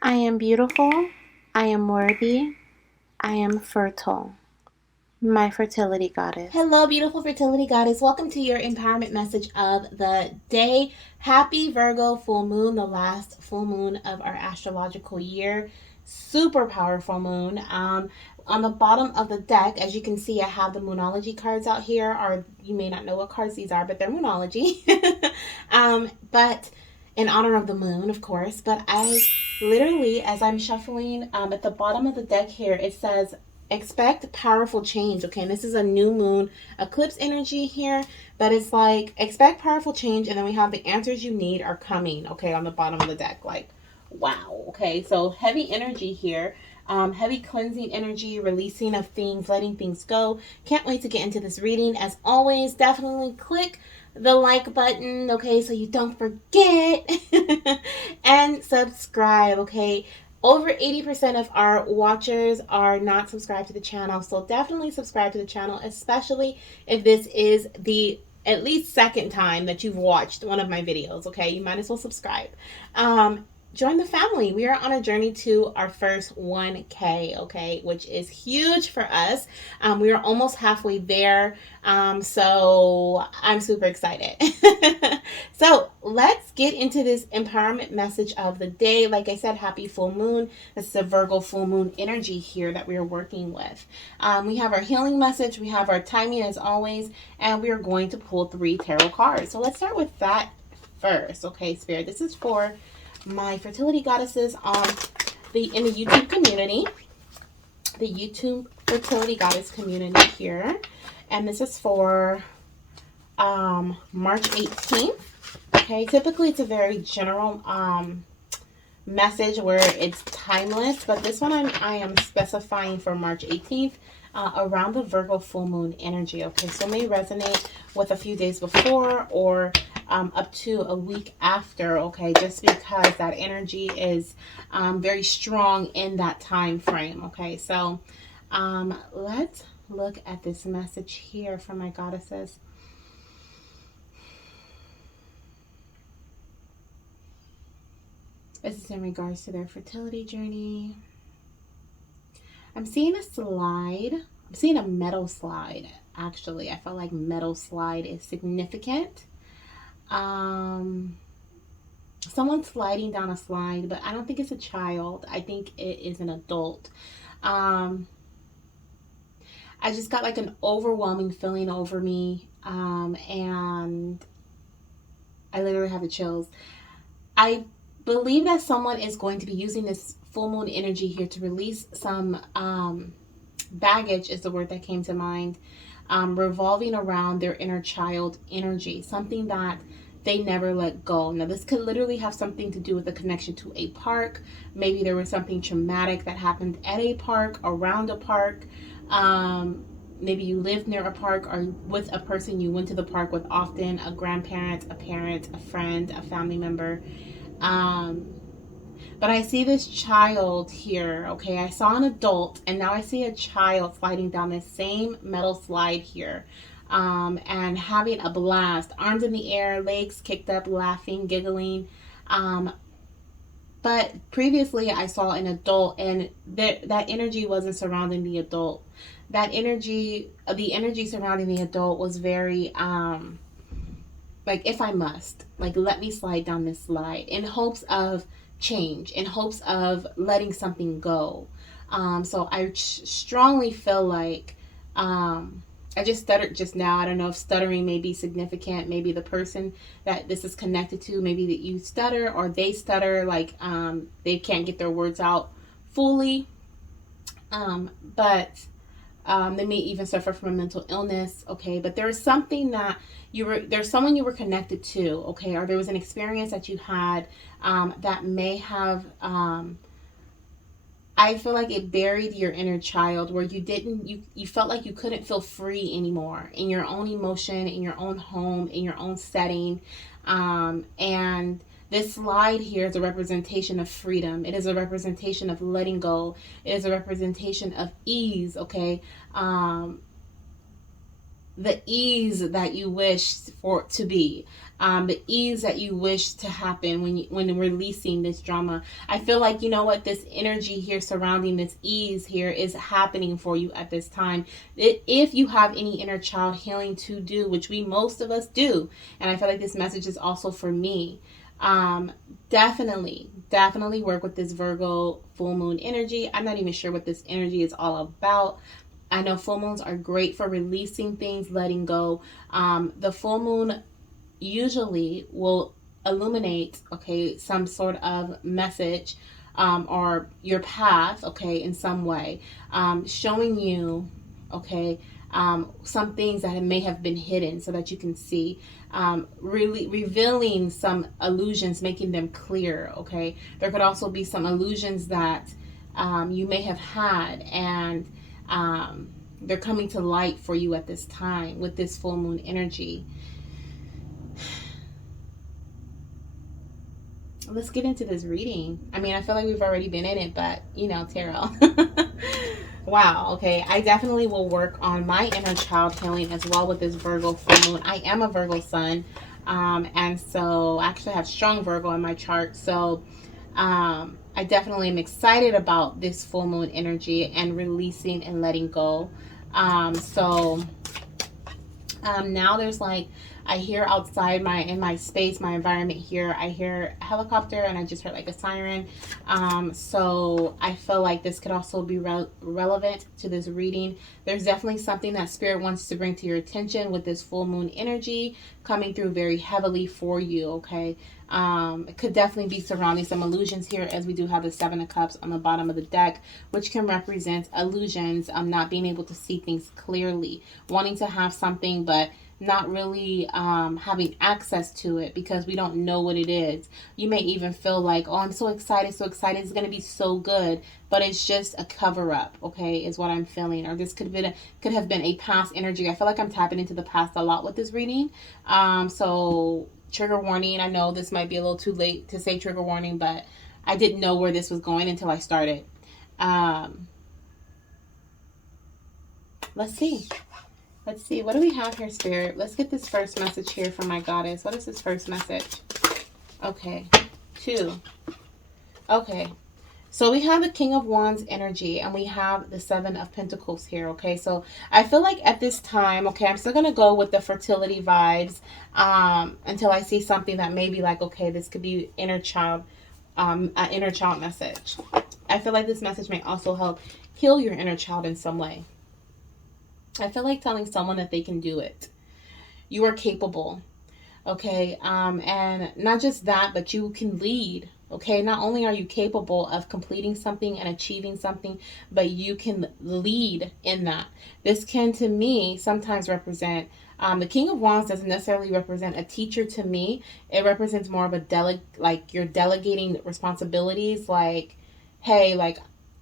I am beautiful. I am worthy. I am fertile. My fertility goddess. Hello, beautiful fertility goddess. Welcome to your empowerment message of the day. Happy Virgo full moon, the last full moon of our astrological year. Super powerful moon. On the bottom of the deck, as you can see, I have the Moonology cards out here. Or you may not know what cards these are, but they're Moonology. But in honor of the moon, of course. But I literally, as I'm shuffling, at the bottom of the deck here, it says expect powerful change. Okay, and this is a new moon eclipse energy here, but it's like expect powerful change, and then we have the answers you need are coming. Okay, on the bottom of the deck, like wow. Okay, so heavy energy here. Heavy cleansing energy, releasing of things, letting things go. Can't wait to get into this reading. As always, definitely click the like button, okay, so you don't forget, and subscribe, okay. Over 80% of our watchers are not subscribed to the channel, so definitely subscribe to the channel, especially if this is the at least second time that you've watched one of my videos. Okay, you might as well subscribe. Join the family. We are on a journey to our first 1K, okay, which is huge for us. We are almost halfway there, so I'm super excited. So let's get into this empowerment message of the day. Like I said, happy full moon. This is a Virgo full moon energy here that we are working with. We have our healing message, we have our timing as always, and we are going to pull 3 tarot cards. So let's start with that first. Okay, Spirit, this is for my fertility goddesses on in the YouTube community, the YouTube fertility goddess community here, and this is for March 18th. Okay, typically it's a very general message where it's timeless, but this one I am specifying for March 18th. Around the Virgo full moon energy. Okay, so it may resonate with a few days before or up to a week after. Okay, just because that energy is very strong in that time frame. Okay, so let's look at this message here from my goddesses. This is in regards to their fertility journey. I'm seeing a slide. I'm seeing a metal slide, actually. I felt like metal slide is significant. Someone sliding down a slide, but I don't think it's a child. I think it is an adult. I just got like an overwhelming feeling over me, and I literally have the chills. I believe that someone is going to be using this full moon energy here to release some baggage is the word that came to mind, revolving around their inner child energy, something that they never let go. Now, this could literally have something to do with a connection to a park. Maybe there was something traumatic that happened at a park, around a park. Maybe you lived near a park or with a person you went to the park with often, a grandparent, a parent, a friend, a family member. But I see this child here, okay? I saw an adult, and now I see a child sliding down this same metal slide here, and having a blast. Arms in the air, legs kicked up, laughing, giggling. But previously I saw an adult, and that energy wasn't surrounding the adult. That energy, the energy surrounding the adult was very, like, if I must, like, let me slide down this slide in hopes of change, in hopes of letting something go. So I strongly feel like, I just stuttered just now. I don't know if stuttering may be significant. Maybe the person that this is connected to, maybe that you stutter or they stutter, like they can't get their words out fully. But they may even suffer from a mental illness. Okay, but there is something that there's someone you were connected to. Okay, or there was an experience that you had that may have. I feel like it buried your inner child where you felt like you couldn't feel free anymore in your own emotion, in your own home, in your own setting. And this slide here is a representation of freedom. It is a representation of letting go. It is a representation of ease, okay? The ease that you wish for it to be. the ease that you wish to happen when releasing this drama. I feel like, you know what, this energy here surrounding this ease here is happening for you at this time. If you have any inner child healing to do, which most of us do, and I feel like this message is also for me, definitely work with this Virgo full moon energy. I'm not even sure what this energy is all about. I know full moons are great for releasing things, letting go. The full moon usually will illuminate, okay, some sort of message, or your path, okay, in some way, showing you, okay, some things that may have been hidden so that you can see, really revealing some illusions, making them clear, okay. There could also be some illusions that you may have had, and they're coming to light for you at this time with this full moon energy. Let's get into this reading. I mean, I feel like we've already been in it, but you know, tarot. Wow, okay. I definitely will work on my inner child healing as well with this Virgo full moon. I am a Virgo sun, and so I actually have strong Virgo in my chart. So I definitely am excited about this full moon energy and releasing and letting go. Now there's like, I hear outside in my space, my environment here, I hear a helicopter, and I just heard like a siren. So I feel like this could also be relevant to this reading. There's definitely something that Spirit wants to bring to your attention with this full moon energy coming through very heavily for you, okay? It could definitely be surrounding some illusions here, as we do have the Seven of Cups on the bottom of the deck, which can represent illusions, not being able to see things clearly, wanting to have something but not really having access to it because we don't know what it is. You may even feel like, oh, I'm so excited, it's going to be so good, but it's just a cover up, okay, is what I'm feeling. Or this could have been a past energy. I feel like I'm tapping into the past a lot with this reading. So trigger warning. I know this might be a little too late to say trigger warning, but I didn't know where this was going until I started. Let's see. What do we have here, Spirit? Let's get this first message here from my goddess. What is this first message? Okay. 2. Okay. So we have the King of Wands energy, and we have the Seven of Pentacles here, okay? So I feel like at this time, okay, I'm still going to go with the fertility vibes until I see something that may be like, okay, this could be inner child, an inner child message. I feel like this message may also help heal your inner child in some way. I feel like telling someone that they can do it. You are capable, okay? And not just that, but you can lead, okay? Not only are you capable of completing something and achieving something, but you can lead in that. This can, to me, sometimes represent, the King of Wands doesn't necessarily represent a teacher to me. It represents more of a like you're delegating responsibilities, like, hey, like,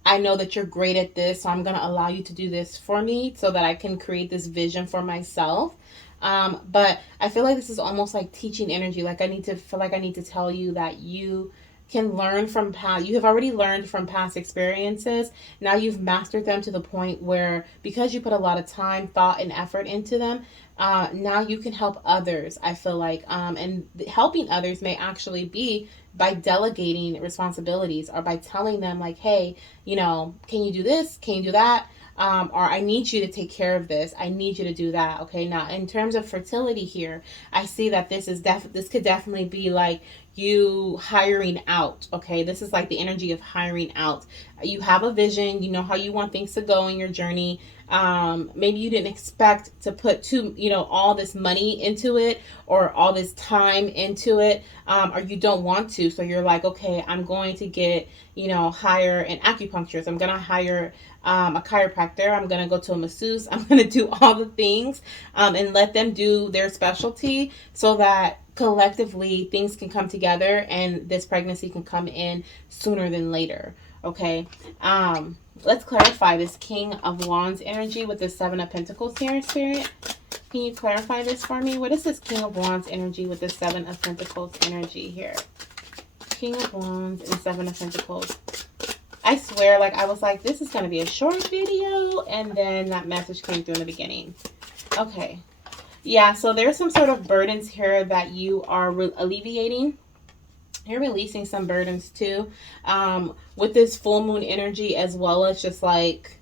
I know that you're great at this, so I'm going to allow you to do this for me so that I can create this vision for myself. But I feel like this is almost like teaching energy. Like I need to tell you that you can learn from you have already learned from past experiences. Now you've mastered them to the point where, because you put a lot of time, thought, and effort into them, now you can help others, I feel like. And helping others may actually be by delegating responsibilities, or by telling them like, hey, you know, can you do this? Can you do that? Or I need you to take care of this. I need you to do that. Okay. Now, in terms of fertility here, I see that this could definitely be like you hiring out. Okay. This is like the energy of hiring out. You have a vision. You know how you want things to go in your journey. Maybe you didn't expect to put all this money into it, or all this time into it, or you don't want to. So you're like, okay, I'm going to hire an acupuncturist. I'm going to hire a chiropractor. I'm going to go to a masseuse. I'm going to do all the things, and let them do their specialty so that collectively things can come together and this pregnancy can come in sooner than later. Okay. Let's clarify this King of Wands energy with the Seven of Pentacles here, Spirit. Can you clarify this for me? What is this King of Wands energy with the Seven of Pentacles energy here? King of Wands and Seven of Pentacles. I swear, like, I was like, this is going to be a short video, and then that message came through in the beginning. Okay. Yeah, so there's some sort of burdens here that you are alleviating. You're releasing some burdens too, with this full moon energy, as well as just like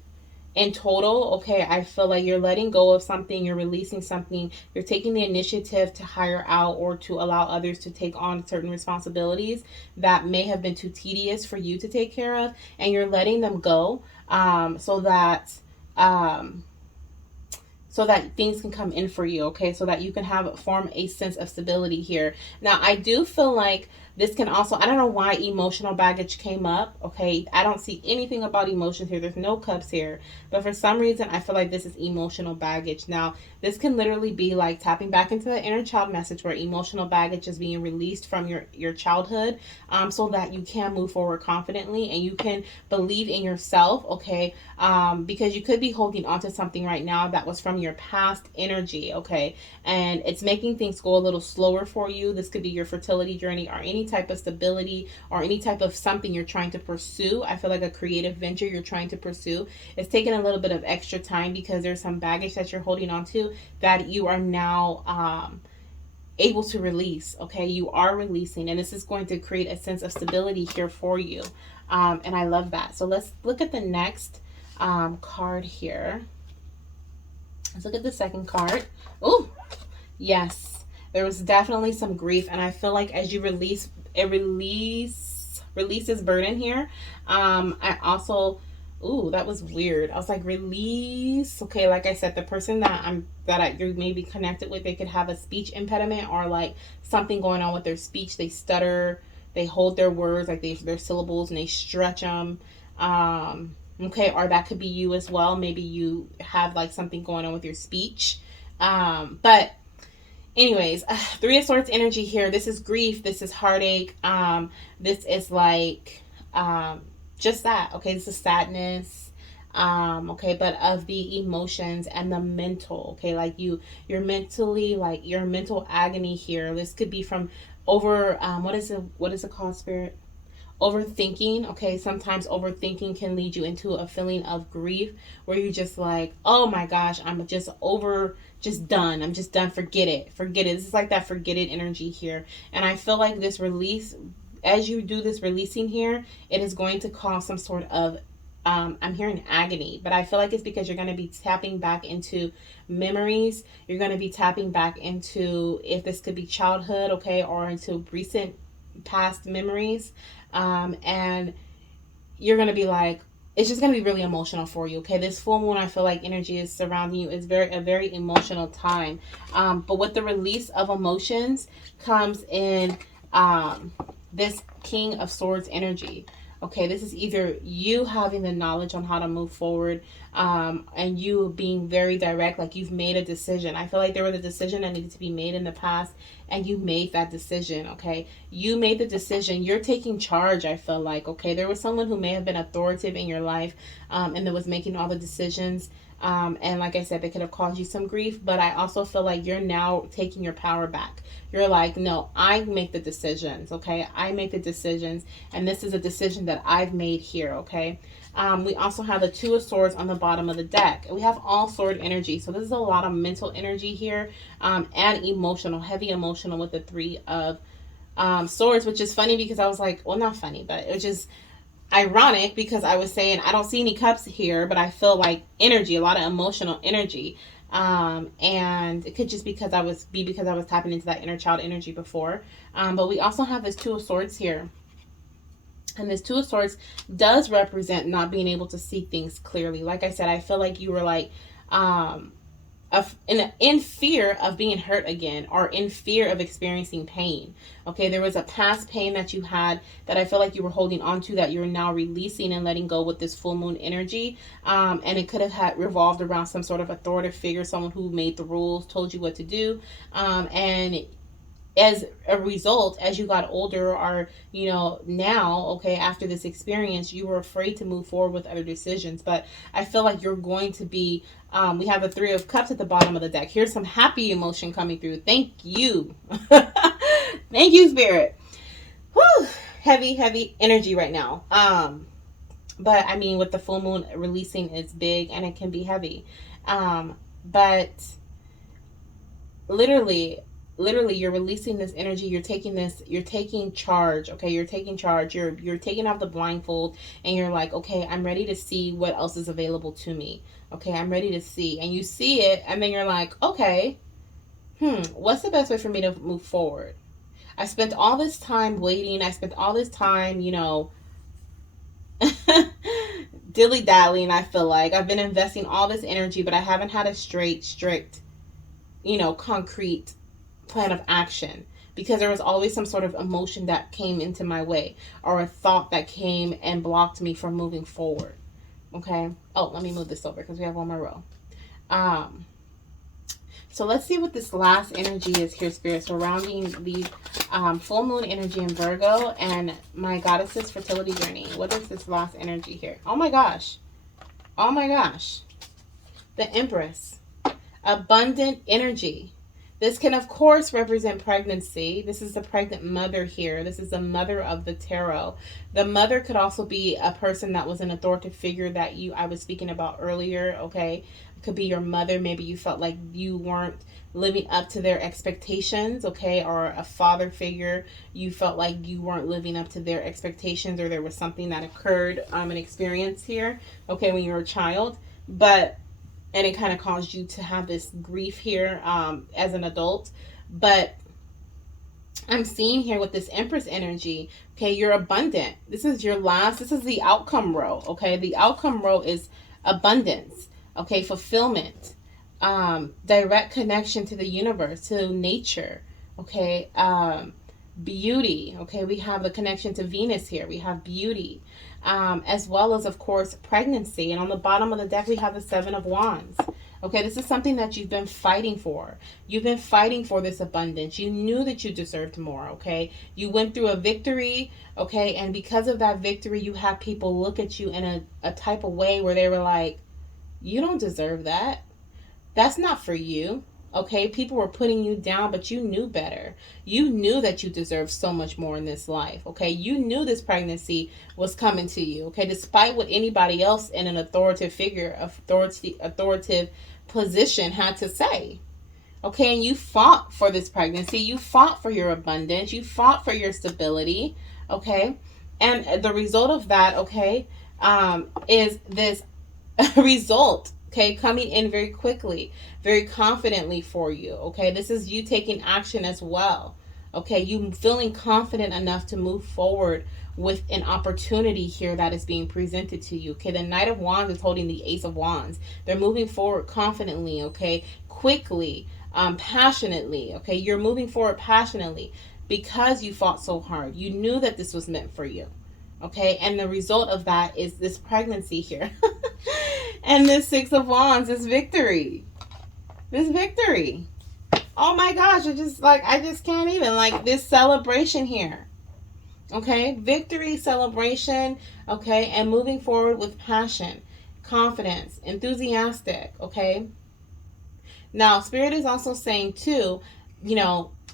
in total. Okay, I feel like you're letting go of something, you're releasing something, you're taking the initiative to hire out or to allow others to take on certain responsibilities that may have been too tedious for you to take care of, and you're letting them go, um, so that things can come in for you, okay? So that you can have form a sense of stability here. Now, I do feel like this can also, I don't know why emotional baggage came up, okay? I don't see anything about emotions here. There's no cups here. But for some reason, I feel like this is emotional baggage. Now, this can literally be like tapping back into the inner child message, where emotional baggage is being released from your childhood, so that you can move forward confidently and you can believe in yourself, okay? Because you could be holding on to something right now that was from your past energy, okay? And it's making things go a little slower for you. This could be your fertility journey or any type of stability or any type of something you're trying to pursue. I feel like a creative venture you're trying to pursue. It's taking a little bit of extra time because there's some baggage that you're holding on to that you are now able to release. Okay, you are releasing, and this is going to create a sense of stability here for you. And I love that. So let's look at the next card here. Let's look at the second card. Oh, yes. There was definitely some grief, and I feel like as you release, it releases burden here. I also, ooh, that was weird. I was like, release. Okay, like I said, the person you may be connected with, they could have a speech impediment or like something going on with their speech. They stutter, they hold their words, like their syllables, and they stretch them. Okay, or that could be you as well. Maybe you have like something going on with your speech. But anyways, Three of Swords energy here. This is grief. This is heartache. This is like just that. Okay, this is sadness. Okay, but of the emotions and the mental. Okay, like you're mentally, like your mental agony here. This could be from over what is it called, spirit? Overthinking. Okay, sometimes overthinking can lead you into a feeling of grief where you're just like, oh my gosh, I'm just over, just done, I'm just done, forget it. This is like that forget it energy here. And I feel like this release, as you do this releasing here, it is going to cause some sort of I'm hearing agony, but I feel like it's because you're going to be tapping back into memories. You're going to be tapping back into, if this could be childhood, okay, or into recent past memories. And you're going to be like, it's just going to be really emotional for you. Okay, this full moon, I feel like energy is surrounding you. It's a very emotional time. But with the release of emotions comes in this King of Swords energy. Okay, this is either you having the knowledge on how to move forward, and you being very direct, like you've made a decision. I feel like there was a decision that needed to be made in the past, and you made that decision. Okay, you made the decision. You're taking charge. I feel like, okay, there was someone who may have been authoritative in your life, and that was making all the decisions. And like I said, they could have caused you some grief, but I also feel like you're now taking your power back. You're like, no, I make the decisions, okay? I make the decisions, and this is a decision that I've made here, okay? We also have the Two of Swords on the bottom of the deck. We have all sword energy, so this is a lot of mental energy here, and emotional, heavy emotional with the Three of Swords, which is funny because I was like, well, not funny, but it was just ironic because I was saying I don't see any cups here, but I feel like energy, a lot of emotional energy. And it could just because I was tapping into that inner child energy before. But we also have this Two of Swords here. And this Two of Swords does represent not being able to see things clearly. Like I said, I feel like you were like in fear of being hurt again, or in fear of experiencing pain. Okay, there was a past pain that you had that I feel like you were holding on to, that you're now releasing and letting go with this full moon energy. And it could have had revolved around some sort of authoritative figure, someone who made the rules, told you what to do. And as a result, as you got older, or now, okay, after this experience, you were afraid to move forward with other decisions. But I feel like you're going to be we have the Three of Cups at the bottom of the deck. Here's some happy emotion coming through. Thank you. Thank you, Spirit. Whew. Heavy energy right now. But I mean, with the full moon releasing, it's big and it can be heavy. But literally, you're releasing this energy. You're taking charge. Okay, you're taking charge. You're taking off the blindfold, and you're like, okay, I'm ready to see what else is available to me. Okay, I'm ready to see. And you see it, and then you're like, okay, what's the best way for me to move forward? I spent all this time waiting. I spent all this time, dilly dallying. I feel like I've been investing all this energy, but I haven't had a strict, concrete plan of action, because there was always some sort of emotion that came into my way, or a thought that came and blocked me from moving forward. Okay. Oh, let me move this over because we have one more row. Um, So let's see what this last energy is here, Spirit, surrounding the full moon energy in Virgo and my goddess's fertility journey. What is this last energy here? Oh my gosh. Oh my gosh. The Empress. Abundant energy. This can, of course, represent pregnancy. This is the pregnant mother here. This is the mother of the tarot. The mother could also be a person that was an authoritative figure that I was speaking about earlier, okay? It could be your mother. Maybe you felt like you weren't living up to their expectations, okay? Or a father figure. You felt like you weren't living up to their expectations, or there was something that occurred, an experience here, okay, when you were a child. And it kind of caused you to have this grief here as an adult. But I'm seeing here with this Empress energy, okay, you're abundant. This is the outcome row, okay? The outcome row is abundance, okay, fulfillment, direct connection to the universe, to nature, okay, beauty, okay? We have the connection to Venus here. We have beauty. As well as, of course, pregnancy. And on the bottom of the deck, we have the Seven of Wands. Okay, this is something that you've been fighting for. You've been fighting for this abundance. You knew that you deserved more, okay? You went through a victory, okay? And because of that victory, you have people look at you in a type of way where they were like, you don't deserve that. That's not for you. Okay, people were putting you down, but you knew better. You knew that you deserved so much more in this life. Okay, you knew this pregnancy was coming to you. Okay, despite what anybody else in an authoritative figure, authoritative position had to say. Okay, and you fought for this pregnancy. You fought for your abundance. You fought for your stability. Okay, and the result of that, okay, is this result, okay, coming in very quickly, very confidently for you. Okay, this is you taking action as well. Okay, you feeling confident enough to move forward with an opportunity here that is being presented to you. Okay, the Knight of Wands is holding the Ace of Wands. They're moving forward confidently, okay, quickly, passionately. Okay, you're moving forward passionately because you fought so hard. You knew that this was meant for you. Okay, and the result of that is this pregnancy here. And this Six of Wands is victory. This victory. Oh my gosh, I just can't even. Like, this celebration here. Okay, victory, celebration, okay, and moving forward with passion, confidence, enthusiastic, okay. Now, Spirit is also saying, too,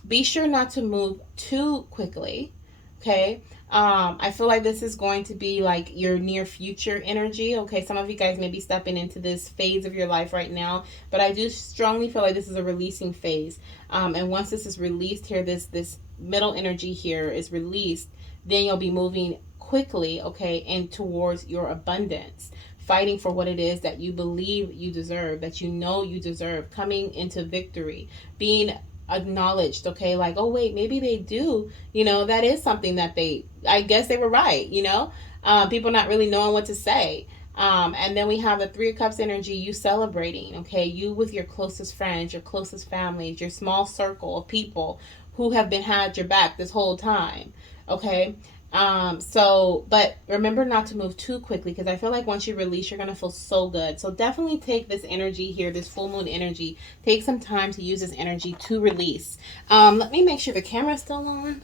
be sure not to move too quickly, okay. I feel like this is going to be like your near future energy. Okay, some of you guys may be stepping into this phase of your life right now, but I do strongly feel like this is a releasing phase. And once this is released here, this middle energy here is released, then you'll be moving quickly, okay, and towards your abundance, fighting for what it is that you believe you deserve, that you know you deserve, coming into victory, being acknowledged, okay, like, oh wait, maybe they do, that is something that I guess they were right, people not really knowing what to say. And then we have the Three of Cups energy, you celebrating, okay, you with your closest friends, your closest families, your small circle of people who have had your back this whole time, okay. But remember not to move too quickly, because I feel like once you release, you're going to feel so good. So definitely take this energy here, this full moon energy. Take some time to use this energy to release. Let me make sure the camera's still on.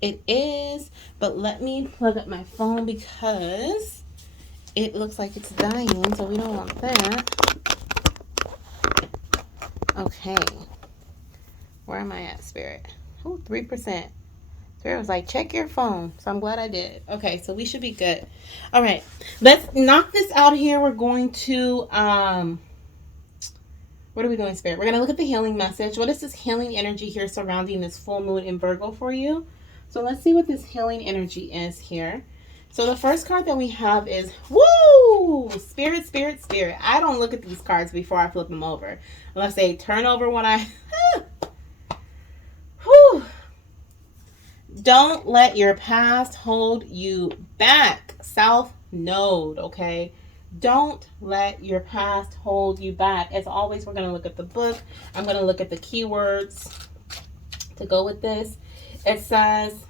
It is, but let me plug up my phone because it looks like it's dying, so we don't want that. Okay. Where am I at, Spirit? Oh, 3%. Spirit was like, check your phone. So I'm glad I did. Okay, so we should be good. All right, let's knock this out here. We're going to What are we doing, Spirit? We're going to look at the healing message. What is this healing energy here surrounding this full moon in Virgo for you? So let's see what this healing energy is here. So the first card that we have is, woo! Spirit, Spirit, Spirit. I don't look at these cards before I flip them over. Unless they turn over when I... Whew. Don't let your past hold you back. South Node, okay? Don't let your past hold you back. As always, we're going to look at the book. I'm going to look at the keywords to go with this. It says,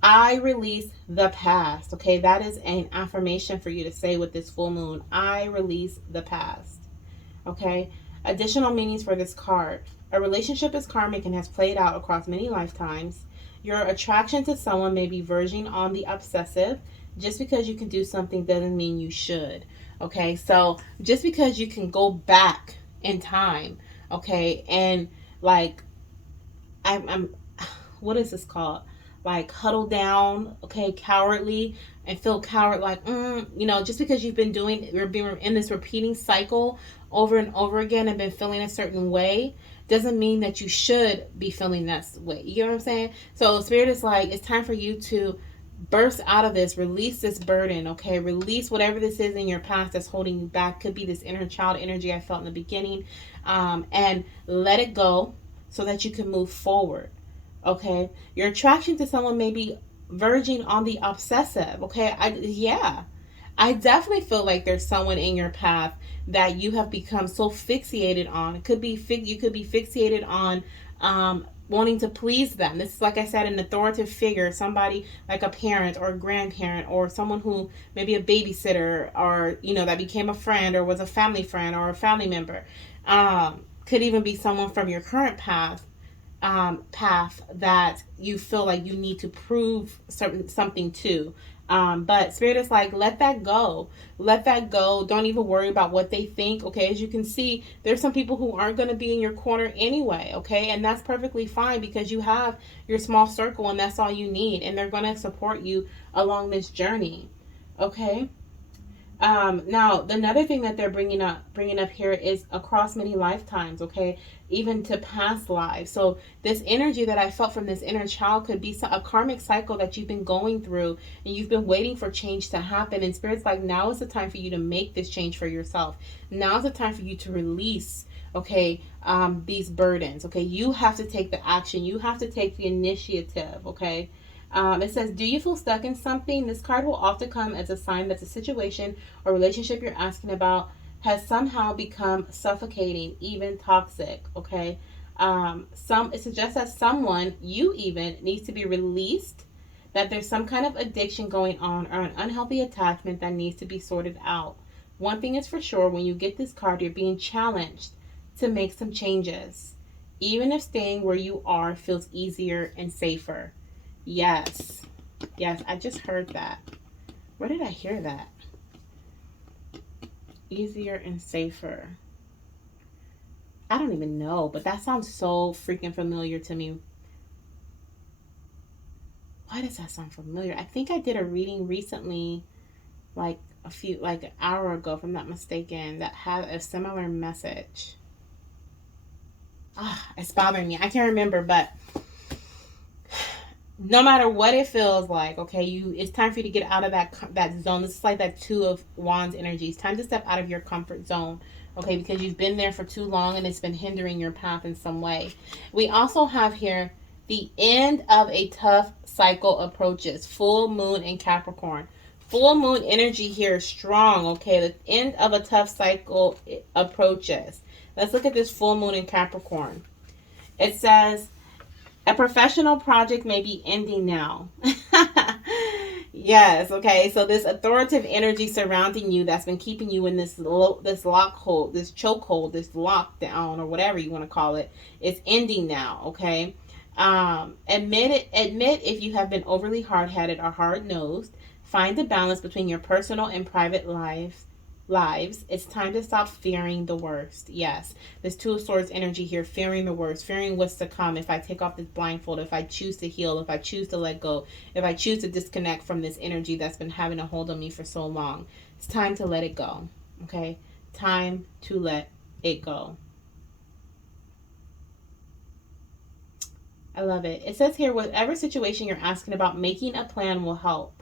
I release the past. Okay, that is an affirmation for you to say with this full moon. I release the past. Okay, additional meanings for this card. A relationship is karmic and has played out across many lifetimes. Your attraction to someone may be verging on the obsessive. Just because you can do something doesn't mean you should. Okay, so just because you can go back in time, okay, and like, I'm what is this called? Like huddle down, okay, cowardly, and feel coward, like, just because you've been you're being in this repeating cycle over and over again and been feeling a certain way, doesn't mean that you should be feeling that way. You know what I'm saying? So Spirit is like, it's time for you to burst out of this, release this burden, okay? Release whatever this is in your past that's holding you back. Could be this inner child energy I felt in the beginning, and let it go so that you can move forward. Okay, your attraction to someone may be verging on the obsessive. Okay, I definitely feel like there's someone in your path that you have become so fixated on. It could be you could be fixated on wanting to please them. This is, like I said, an authoritative figure, somebody like a parent or a grandparent or someone who maybe a babysitter or that became a friend or was a family friend or a family member. Could even be someone from your current path that you feel like you need to prove something to. But Spirit is like, let that go. Let that go. Don't even worry about what they think. Okay, as you can see, there's some people who aren't going to be in your corner anyway. Okay, and that's perfectly fine because you have your small circle and that's all you need. And they're going to support you along this journey. Okay. Now, another thing that they're bringing up here is across many lifetimes, okay, even to past lives. So this energy that I felt from this inner child could be a karmic cycle that you've been going through and you've been waiting for change to happen. And Spirit's like, now is the time for you to make this change for yourself. Now is the time for you to release, okay, these burdens, okay. You have to take the action. You have to take the initiative, okay. It says, do you feel stuck in something? This card will often come as a sign that the situation or relationship you're asking about has somehow become suffocating, even toxic, okay? It suggests that someone, you even, needs to be released, that there's some kind of addiction going on or an unhealthy attachment that needs to be sorted out. One thing is for sure, when you get this card, you're being challenged to make some changes, even if staying where you are feels easier and safer. Yes, I just heard that. Where did I hear that? Easier and safer. I don't even know, but that sounds so freaking familiar to me. Why does that sound familiar? I think I did a reading recently, like an hour ago, if I'm not mistaken, that had a similar message. It's bothering me. I can't remember, but no matter what it feels like, okay, it's time for you to get out of that zone. This is like that Two of Wands energy. It's time to step out of your comfort zone, okay, because you've been there for too long and it's been hindering your path in some way. We also have here the end of a tough cycle approaches. Full moon in Capricorn. Full moon energy here is strong, okay? The end of a tough cycle approaches. Let's look at this full moon in Capricorn. It says, a professional project may be ending now. Yes, okay. So this authoritative energy surrounding you that's been keeping you in this lockhold, this chokehold, this lockdown, or whatever you want to call it, is ending now, okay? Admit if you have been overly hard-headed or hard-nosed. Find the balance between your personal and private lives. It's time to stop fearing the worst. Yes, this Two of Swords energy here, fearing the worst, fearing what's to come. If I take off this blindfold, if I choose to heal, if I choose to let go, if I choose to disconnect from this energy that's been having a hold on me for so long, it's time to let it go. Okay, time to let it go. I love it. It says here, whatever situation you're asking about, making a plan will help.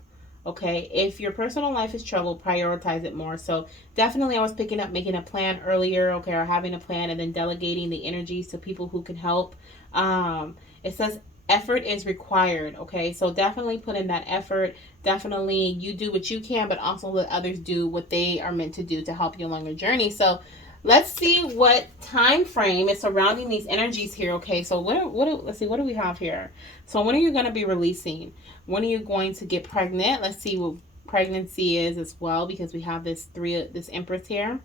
Okay, if your personal life is trouble, prioritize it more. So definitely I was picking up making a plan earlier, okay, or having a plan and then delegating the energies to people who can help. It says effort is required, okay, so definitely put in that effort. Definitely you do what you can, but also let others do what they are meant to do to help you along your journey. So let's see what time frame is surrounding these energies here. Okay, so let's see, what do we have here? So when are you going to be releasing? When are you going to get pregnant? Let's see what pregnancy is as well, because we have this Empress here.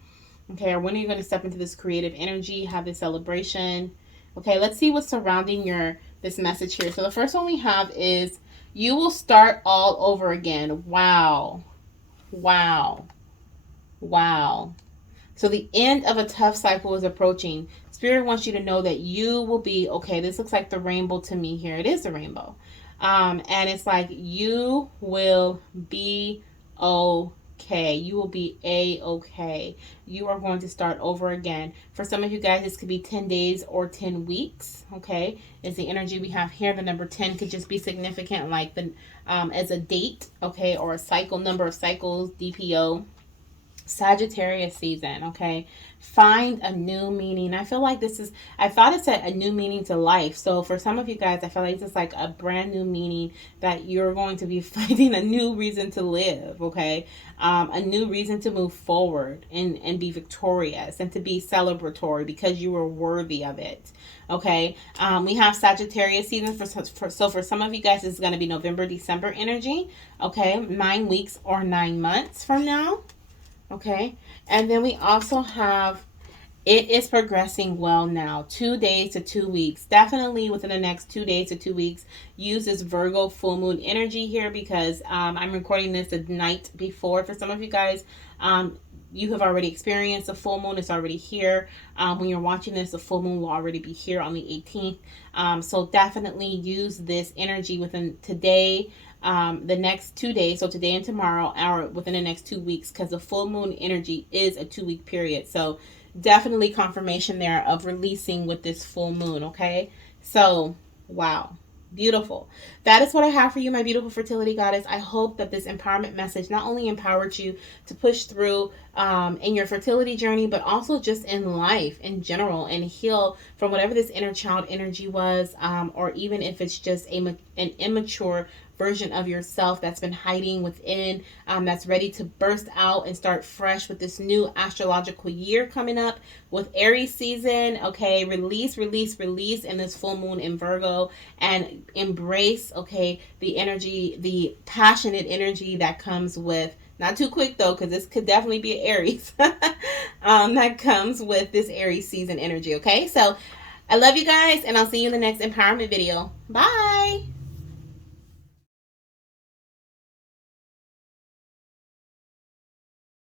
Okay, or when are you going to step into this creative energy, have this celebration? Okay, let's see what's surrounding this message here. So the first one we have is you will start all over again. Wow. Wow. Wow. So the end of a tough cycle is approaching. Spirit wants you to know that you will be okay. This looks like the rainbow to me here. It is the rainbow. And it's like you will be okay. You will be a-okay. You are going to start over again. For some of you guys, this could be 10 days or 10 weeks. Okay, is the energy we have here. The number 10 could just be significant, like the as a date, okay, or a cycle, number of cycles, DPO. Sagittarius season, okay? Find a new meaning. I feel like I thought it said a new meaning to life. So for some of you guys, I feel like it's like a brand new meaning that you're going to be finding a new reason to live, okay? A new reason to move forward and be victorious and to be celebratory because you were worthy of it, okay? We have Sagittarius season. So for some of you guys, it's going to be November, December energy, okay? 9 weeks or 9 months from now. Okay, and then we also have it is progressing well now. 2 days to 2 weeks. Definitely within the next 2 days to 2 weeks, use this Virgo full moon energy here because I'm recording this the night before. For some of you guys, you have already experienced the full moon. It's already here. When you're watching this, the full moon will already be here on the 18th. So definitely use this energy within today, the next 2 days, so today and tomorrow, or within the next 2 weeks, because the full moon energy is a 2-week period. So definitely confirmation there of releasing with this full moon. Okay, so wow, beautiful. That is what I have for you, my beautiful fertility goddess. I hope that this empowerment message not only empowered you to push through in your fertility journey, but also just in life in general, and heal from whatever this inner child energy was, or even if it's just an immature version of yourself that's been hiding within, that's ready to burst out and start fresh with this new astrological year coming up with Aries season. Okay, release in this full moon in Virgo, and embrace, okay, the energy, the passionate energy that comes with, not too quick though, because this could definitely be an Aries, that comes with this Aries season energy. Okay, so I love you guys, and I'll see you in the next empowerment video. Bye.